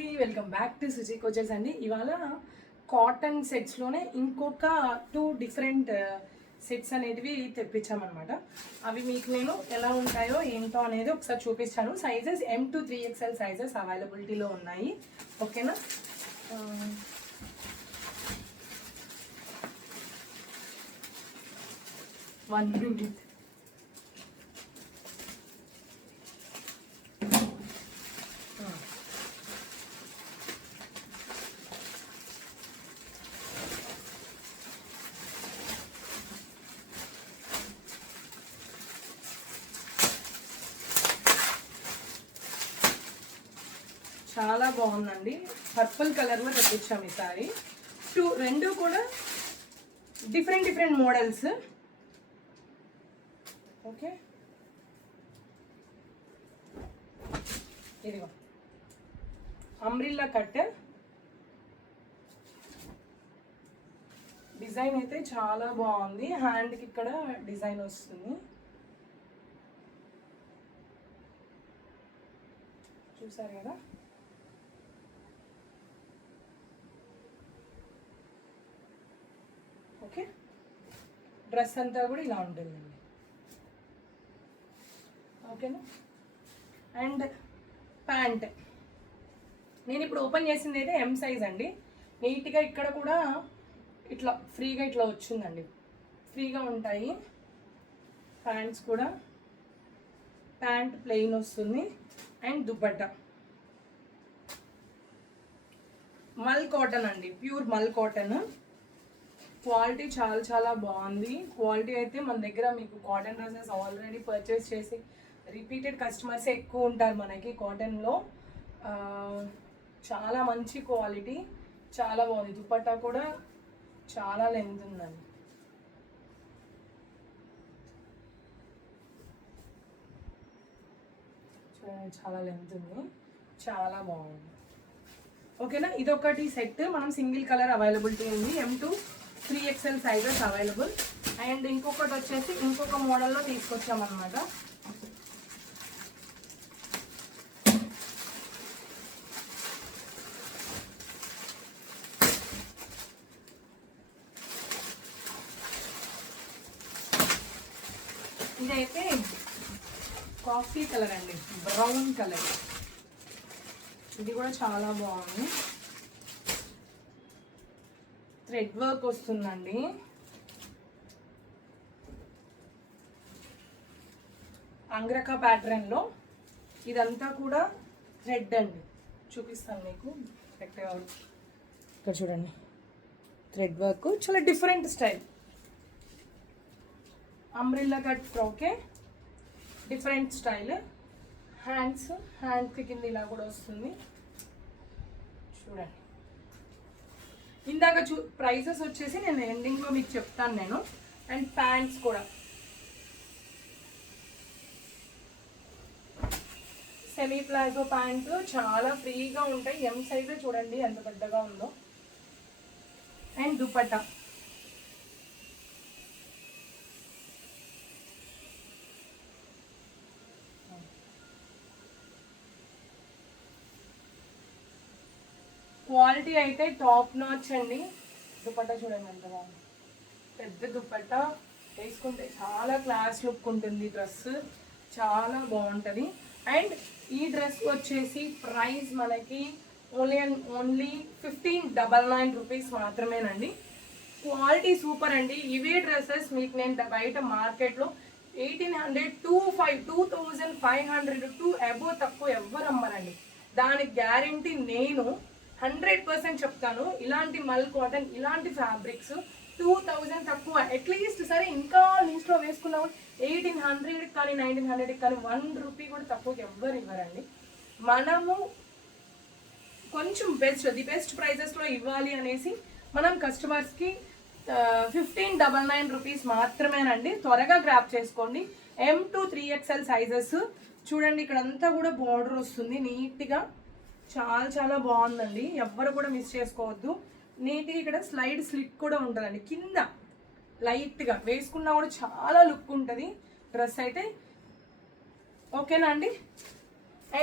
అండి, welcome back to Suji coaches అండి. ఇవాళ కాటన్ సెట్స్లోనే ఇంకొక 2 డిఫరెంట్ సెట్స్ అనేటివి తెప్పించామన్నమాట. అవి మీకు నేను ఎలా ఉంటాయో ఏంటో అనేది ఒకసారి చూపిస్తాను. Sizes M to 3XL sizes అవైలబిలిటీలో ఉన్నాయి. ఓకేనా? 1 minute. చాలా బాగుందండి. పర్పుల్ కలర్లో తెప్పించాము ఈసారి. రెండు కూడా డిఫరెంట్ మోడల్స్. ఓకే, ఇదిగో అంబ్రిల్లా కట్ డిజైన్ అయితే చాలా బాగుంది. హ్యాండ్కి ఇక్కడ డిజైన్ వస్తుంది, చూసారు కదా. ఓకే, డ్రెస్ అంతా కూడా ఇలా ఉంటుందండి. ఓకేనా? అండ్ ప్యాంట్ నేను ఇప్పుడు ఓపెన్ చేసింది అయితే M సైజ్ అండి. నీట్గా ఇక్కడ కూడా ఇట్లా ఫ్రీగా ఇట్లా వచ్చిందండి, ఫ్రీగా ఉంటాయి ప్యాంట్స్ కూడా. ప్యాంట్ ప్లెయిన్ వస్తుంది. అండ్ దుపట్టా మల్ కాటన్ అండి, ప్యూర్ మల్ కాటన్. క్వాలిటీ చాలా బాగుంది. క్వాలిటీ అయితే మన దగ్గర మీకు కాటన్ డ్రెస్సెస్ ఆల్రెడీ పర్చేస్ చేసి రిపీటెడ్ కస్టమర్స్ ఎక్కువ ఉంటారు మనకి కాటన్లో. చాలా మంచి క్వాలిటీ, చాలా బాగుంది. దుపట్టా కూడా చాలా లెంత్ ఉందండి. చూడండి, చాలా లెంత్ ఉంది, చాలా బాగుంది. ఓకేనా? ఇదొకటి సెట్. మనం సింగిల్ కలర్ అవైలబిలిటీ ఉంది. M to 3XL sizes available. And ఇంకొకటి వచ్చేసి ఇంకొక మోడల్లో తీసుకొచ్చామన్నమాట. ఇదైతే కాఫీ కలర్ అండి, బ్రౌన్ కలర్. ఇది కూడా చాలా బాగుంది. థ్రెడ్ వర్క్ వస్తుందండి. అంగ్రకా ప్యాటర్న్లో ఇదంతా కూడా థ్రెడ్ అండి. చూపిస్తాను మీకు ఇక్కడ చూడండి. థ్రెడ్ వర్క్ చాలా డిఫరెంట్ స్టైల్. అంబ్రిల్లా కట్ ఫ్రాకే, డిఫరెంట్ స్టైల్. హ్యాండ్స్కి కింద ఇలా కూడా వస్తుంది, చూడండి. ఇందాక ప్రైజెస్ వచ్చేసి నేను ఎండింగ్లో మీకు చెప్తాను నేను. అండ్ ప్యాంట్స్ కూడా సెమీ ప్లాజో ప్యాంట్ చాలా ఫ్రీగా ఉంటాయి. M సైజే చూడండి ఎంత పెద్దగా ఉందో. అండ్ దుపట్టా క్వాలిటీ అయితే టాప్ నాచ్ అండి. దుపట్టా చూడండి ఎంత బాగుంది. పెద్ద దుపట్టా వేసుకుంటే చాలా క్లాస్ లుక్ ఉంటుంది. డ్రెస్ చాలా బాగుంటుంది. అండ్ ఈ డ్రెస్ వచ్చేసి ప్రైస్ మనకి ఓన్లీ 1599 రూపీస్ మాత్రమేనండి. క్వాలిటీ సూపర్ అండి. ఇవే డ్రెస్సెస్ మీకు నేను బయట మార్కెట్లో 1800, 2500 టు అబోవ్ తక్కువ ఎవ్వరు అమ్మరండి. దానికి గ్యారంటీ నేను 100% చెప్తాను. ఇలాంటి మల్ కాటన్, ఇలాంటి ఫ్యాబ్రిక్స్ 2000 తక్కువ అట్లీస్ట్. సరే ఇంకా లిస్ట్లో వేసుకున్నాము 1800 కానీ 1900 కానీ 1 రూపీ కూడా తక్కువకి ఎవ్వరు ఇవ్వరండి. మనము కొంచెం ది బెస్ట్ ప్రైజెస్లో ఇవ్వాలి అనేసి మనం కస్టమర్స్కి 1599 రూపీస్ మాత్రమేనండి. త్వరగా గ్రాప్ చేసుకోండి. M to 3XL సైజెస్ చూడండి. ఇక్కడంతా కూడా బార్డర్ వస్తుంది నీట్గా, చాలా బాగుందండి. ఎవ్వరు కూడా మిస్ చేసుకోవద్దు. నీట్గా ఇక్కడ స్లైడ్ స్లిట్ కూడా ఉంటుందండి కింద. లైట్గా వేసుకున్నా కూడా చాలా లుక్ ఉంటుంది డ్రెస్ అయితే. ఓకేనా అండి?